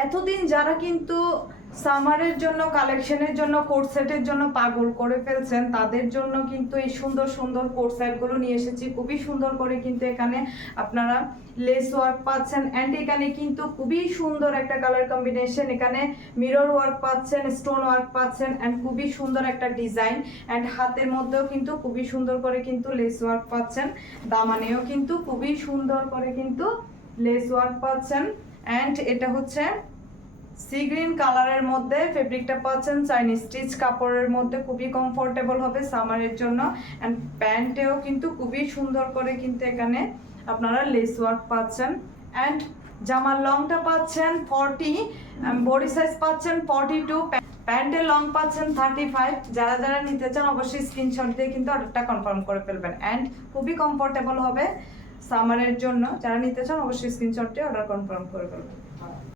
এতদিন যারা কিন্তু সামারের জন্য কালেকশনের জন্য কোট সেটের জন্য পাগল করে ফেলছেন, তাদের জন্য কিন্তু এই সুন্দর সুন্দর কোট সেটগুলো নিয়ে এসেছি। খুবই সুন্দর করে কিন্তু এখানে আপনারা লেস ওয়ার্ক পাচ্ছেন, অ্যান্ড এখানে কিন্তু খুবই সুন্দর একটা কালার কম্বিনেশন, এখানে মিরর ওয়ার্ক পাচ্ছেন, স্টোন ওয়ার্ক পাচ্ছেন, অ্যান্ড খুবই সুন্দর একটা ডিজাইন, অ্যান্ড হাতের মধ্যেও কিন্তু খুবই সুন্দর করে কিন্তু লেস ওয়ার্ক পাচ্ছেন, দামানেও কিন্তু খুবই সুন্দর করে কিন্তু লেস ওয়ার্ক পাচ্ছেন। অ্যান্ড এটা হচ্ছে সি গ্রিন কালারের মধ্যে ফেব্রিকটা পাচ্ছেন, চাইনিজ স্টিচ কাপড়ের মধ্যে, খুবই কমফোর্টেবল হবে সামারের জন্য। অ্যান্ড প্যান্টেও কিন্তু খুবই সুন্দর করে কিন্তু এখানে আপনারা লেস ওয়ার্ক পাচ্ছেন। অ্যান্ড জামার লংটা পাচ্ছেন 40, বডি সাইজ পাচ্ছেন 42, প্যান্টের লং পাচ্ছেন 35। যারা যারা নিতে চান অবশ্যই স্ক্রিনশট দিয়ে কিন্তু অর্ডারটা কনফার্ম করে ফেলবেন, অ্যান্ড খুবই কমফোর্টেবল হবে সামারের জন্য। যারা নিতে চান অবশ্যই স্ক্রিনশট দিয়ে অর্ডার কনফার্ম করে ফেলবেন।